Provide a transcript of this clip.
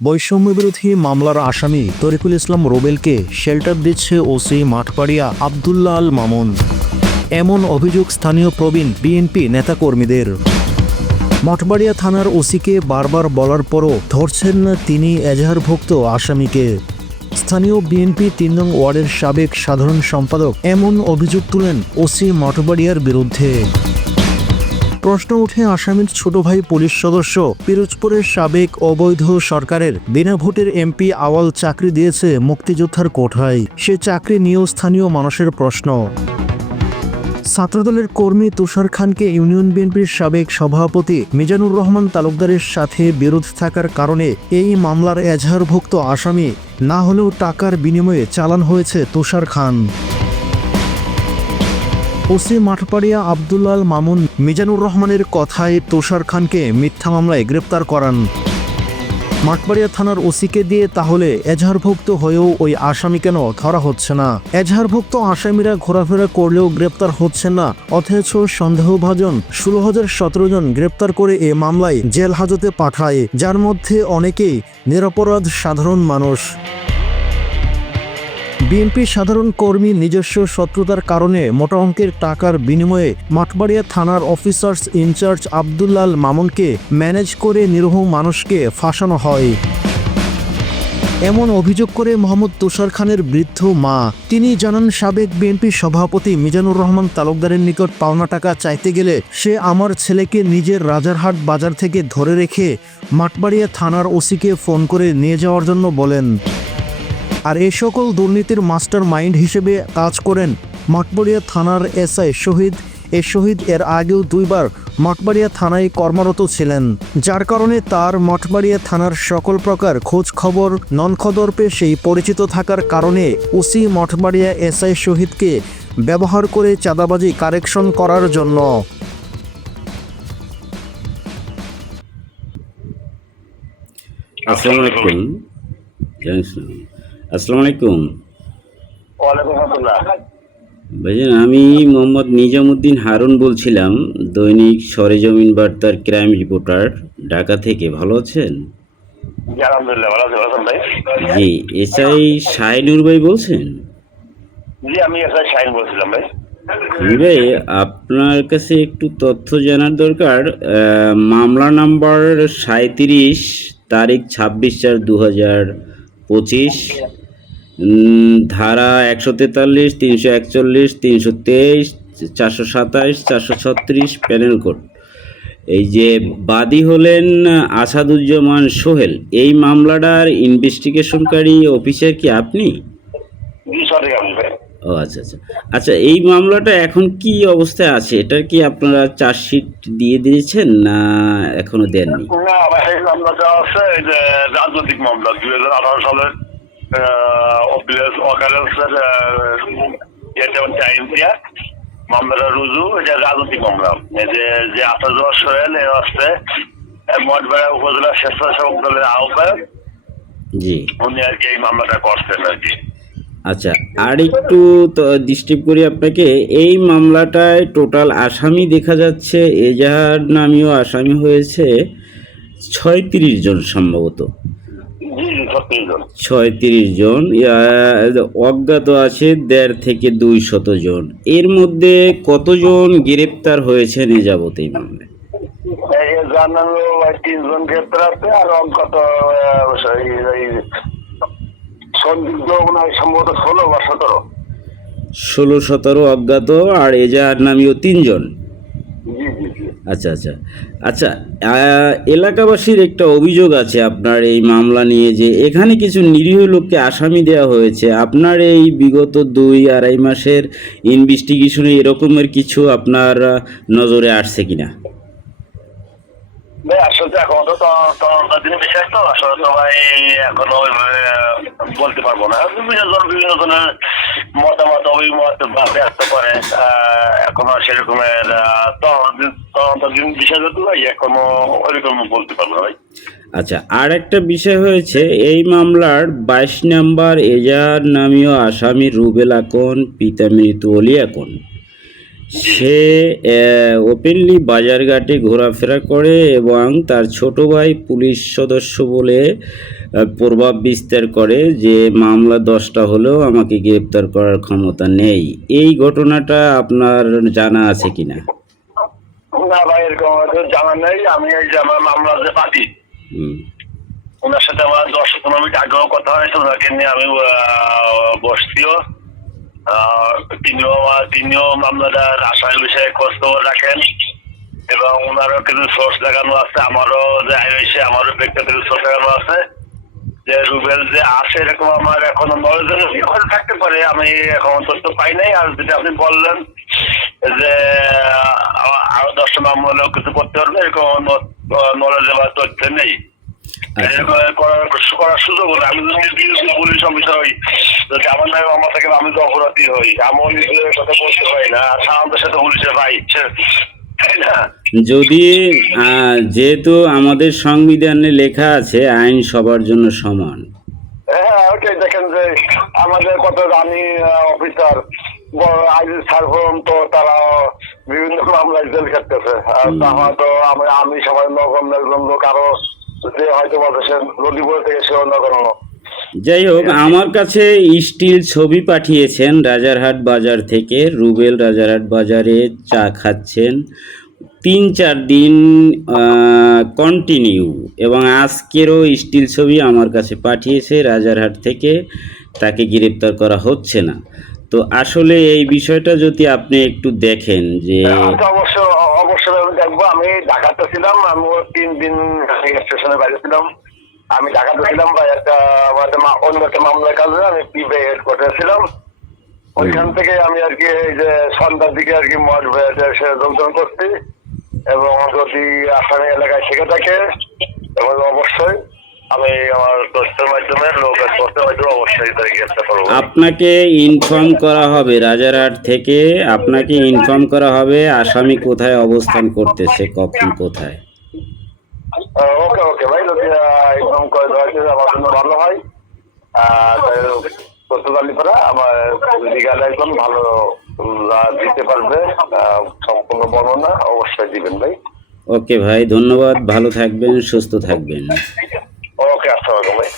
বৈষম্যবিরোধী মামলার আসামি তরিকুল ইসলাম রুবেলকে শেল্টার দিচ্ছে ওসি মাঠপাড়িয়া আব্দুল্লাহ আল মামুন। এমন অভিযোগ স্থানীয় প্রবীণ বিএনপি নেতাকর্মীদের। মঠবাড়িয়া থানার ওসিকে বারবার বলার পরও ধরছেন না তিনি এজাহারভুক্ত আসামিকে। স্থানীয় বিএনপি ৩ নং ওয়ার্ডের সাবেক সাধারণ সম্পাদক এমন অভিযোগ তুলেন ওসি মঠবাড়িয়ার বিরুদ্ধে। প্রশ্ন উঠে আসামির ছোট ভাই পুলিশ সদস্য পিরোজপুরের সাবেক অবৈধ সরকারের বিনা ভোটের এমপি আওয়াল চাকরি দিয়েছে মুক্তিযোদ্ধার কোঠায়। সে চাকরি নিয়েও স্থানীয় মানুষের প্রশ্ন। ছাত্রদলের কর্মী তুষার খানকে ইউনিয়ন বিএনপির সাবেক সভাপতি মিজানুর রহমান তালুকদারের সাথে বিরোধ থাকার কারণে এই মামলার এজাহারভুক্ত আসামি না হলেও টাকার বিনিময়ে চালান হয়েছে তুষার খান। ওসি মাঠপাড়িয়া আব্দুল্লাহ আল মামুন মিজানুর রহমানের কথায় তুষার খানকে মিথ্যা মামলায় গ্রেপ্তার করান। মাঠবাড়িয়া থানার ওসিকে দিয়ে তাহলে এজাহারভুক্ত হয়েও ওই আসামি কেন ধরা হচ্ছে না? এজাহারভুক্ত আসামিরা ঘোরাফেরা করলেও গ্রেপ্তার হচ্ছে না, অথচ সন্দেহভাজন ১৬,০১৭ জন গ্রেপ্তার করে এ মামলায় জেল হাজতে পাঠায়, যার মধ্যে অনেকেই নিরপরাধ সাধারণ মানুষ। বিএনপি সাধারণ কর্মী নিজস্ব শত্রুতার কারণে মোটা অঙ্কের টাকার বিনিময়ে মাঠবাড়িয়া থানার officers in charge Abdullah Al মামুনকে manage করে নিরীহ মানুষকে ফাঁসানো হয়। এমন অভিযোগ করে মোহাম্মদ তুষার খানের বৃদ্ধ মা। তিনি জানান, সাবেক বিএনপি সভাপতি মিজানুর রহমান তালুকদারের নিকট পাওনা টাকা চাইতে গেলে সে আমার ছেলেকে নিজের রাজারহাট বাজার থেকে ধরে রেখে মাঠবাড়িয়া থানার ওসিকে ফোন করে নিয়ে যাওয়ার জন্য বলেন। আর এ সকল দুর্নীতির মাস্টার মাইন্ড হিসেবে কাজ করেন মঠবাড়িয়া থানার এসআই শহীদ। শহীদ এর আগেও 2 বার মঠবাড়িয়া থানায় কর্মরত ছিলেন, যার কারণে তার মঠবাড়িয়া থানার সকল প্রকার খোঁজ খবর ননখদর্পে সেই পরিচিত থাকার কারণে ওসি মঠবাড়িয়া এসআই শহীদকে ব্যবহার করে চাঁদাবাজি কারেকশন করার জন্য। আসসালামু আলাইকুম। আসসালামু আলাইকুম। ওয়ালাইকুম আসসালাম। ভাইজান, আমি মোহাম্মদ নিজামুদ্দিন হারুন বলছিলাম, দৈনিক সরেজমিন বার্তার ক্রাইম রিপোর্টার, ঢাকা থেকে। ভালো আছেন? জি আলহামদুলিল্লাহ ভালো আছি। ভালো আছেন ভাই? জি, এসআই শাহিনুর ভাই বলছেন? জি আমি এসআই শাহিন বলছিলাম ভাই। ভাই, আপনার কাছে একটু তথ্য জানার দরকার। মামলা নাম্বার 37, তারিখ 26/4/2025, ধারা 143, 341, 323, 427, 436 প্যানেল কোড। এই যে বাদী হলেন আসাদুজ্জামান সোহেল, এই মামলাটার ইনভেস্টিগেশনকারী অফিসার কি আপনি? জি সরি আমি ভাই। ও আচ্ছা আচ্ছা আচ্ছা, এই মামলাটা এখন কি অবস্থায় আছে? এটা কি আপনারা চার্জশিট দিয়ে দিয়েছেন না এখনো দেননি? না ভাই, এই মামলাটা আছে এই যে রাজনৈতিক মামলা 2018 সালের অকারেন্সের যেমন টাইম দিয়া মামলাটা রুজু, এটা রাজনৈতিক মামলা। এই যে আসাদুজ্জামান সোহেল এ হচ্ছে মঠবাড়িয়া উপজেলা স্বেচ্ছাসেবক দলের আহ্বায়ক। জি, উনি আর কি এই মামলাটা করছেন আর কি। আচ্ছা, আর একটু ডিস্টার্ব করি আপনাকে। এই মামলাটায় টোটাল আসামি দেখা যাচ্ছে, এজাহার নামীয় আসামি হয়েছে 36 জন সম্ভবত। জি জি 36 জন। 36 জন। অজ্ঞাত আছে 1.5 থেকে 200 জন। এর মধ্যে কতজন গ্রেপ্তার হয়েছেন এ যাবত এই মামলায়? জানালো 3 জন গ্রেপ্তার আছে, আর অজ্ঞাত সন্দিগ্ধ সম্ভবত 16 বা 17। 16-17 অজ্ঞাত, আর এজাহার নামীয় 3 জন। জি জি জি। আচ্ছা আচ্ছা আচ্ছা, এলাকাবাসীর একটা অভিযোগ আছে আপনার এই মামলা নিয়ে, যে এখানে কিছু নিরীহ লোককে আসামি দেওয়া হয়েছে। আপনার এই বিগত 2-2.5 মাসের ইনভেস্টিগেশনে এরকমের কিছু আপনার নজরে আসছে কিনা? ভাই আসলে এখনো তো তদন্তাধীন বিষয়, তো আসলে তো ভাই এখনো ওইভাবে বলতে পারবো না। বিভিন্ন জনের মতামত অভিমত ব্যক্ত করে, এখনো সেরকমের তদন্তাধীন বিষয় তো ভাই এখনো ওইরকম বলতে পারবো না ভাই। আচ্ছা, আর একটা বিষয় হয়েছে, এই মামলার 22 নম্বর এজাহার নামীয় আসামি রুবেল আকন, পিতা মৃত অলি আকন, সে ওপেনলি বাজারঘাটে ঘোরাফেরা করে এবং তার ছোট ভাই পুলিশ সদস্য বলে প্রভাব বিস্তার করে যে মামলা 10টা হলেও আমাকে গ্রেপ্তার করার ক্ষমতা নেই। এই ঘটনাটা আপনার জানা আছে কিনা? না ভাই, এরকম হয়তো জানা নেই। আমি এই যে আমার মামলা যে পাতি, হুম। ওনার সাথে আমার 10-15 মিনিট আগেও কথা হয়েছে। ওনাকে নিয়ে আমি বসছিও। তিনিও মামলাটার আসামি বিষয়ে খোঁজ খবর রাখেন এবং ওনারও কিছু সোর্স দেখানো আছে, আমারও যে হয়েছে আমারও ব্যক্তিগত সোর্স দেখানো আছে যে রুবেল যে আছে এরকম আমার এখনো নলেজ থাকতে পারে। আমি এখন তথ্য পাই নাই। আর যেটা আপনি বললেন যে আরো 10টা মামলাও কিছু করতে পারবে, এরকম নলেজ বা তথ্য নেই। করার সুযোগ হলো আমি যদি পুলিশ অফিসার হই, যদি আমার নামে মামলা থাকে আমি তো অপরাধী হই, আমি নিজের কথা বলতে পারি না। আর সাধারণত সাথে পুলিশের ভাই, তাই না? যদি যেহেতু আমাদের সংবিধানে লেখা আছে আইন সবার জন্য সমান। হ্যাঁ, ওটাই দেখেন যে আমাদের কত দামি অফিসার আইজি সার্ভম তো তারা বিভিন্ন মামলায় জেল খাটতেছে। আর তা হয়তো আমি সবাই নগণ্য একজন লোক, আরো যে হয়তো বলছে নদীপুর থেকে সেও নগণ্য। যাই হোক, আমার কাছে স্টিল ছবি পাঠিয়েছেন রাজারহাট বাজার থেকে। রুবেল রাজারহাট বাজারে চা খাচ্ছেন 3-4 দিন কন্টিনিউ, এবং আজকেরও স্টিল ছবি আমার কাছে পাঠিয়েছে রাজারহাট থেকে। তাকে গ্রেপ্তার করা হচ্ছে না। তো আসলে এই বিষয়টা যদি আপনি একটু দেখেন যে অবশ্যই আমি দেখবো। আমি ঢাকাতে ছিলাম, আমি 3 দিন স্টেশনের বাইরে ছিলাম। আমি ঢাকাতে ছিলাম বা অন্য একটা মামলার কাজে আমি পিবিআই হেডকোয়ার্টারে ছিলাম। ওইখান থেকে আমি আর কি এই যে সন্ধ্যার দিকে আর কি মঠ যোগদান করছি এবং যদি আসামি এলাকায় থেকে থাকে তাহলে অবশ্যই আমি আমার তথ্যের মাধ্যমে তথ্যের মাধ্যমে অবশ্যই তাকে গ্রেফতার করবো। আপনাকে ইনফর্ম করা হবে রাজারহাট থেকে, আপনাকে ইনফর্ম করা হবে আসামি কোথায় অবস্থান করতেছে, কখন কোথায়। ওকে ওকে ভাই, যদি ইনফর্ম করে দেওয়া যায় আমার জন্য ভালো হয়। তথ্যকালী করা আমার লিগাল একজন ভালো দিতে পারবে, সম্পূর্ণ বর্ণনা অবশ্যই দিবেন ভাই। ওকে ভাই, ধন্যবাদ। ভালো থাকবেন, সুস্থ থাকবেন। ওকে, আসসালামু আলাইকুম ভাই।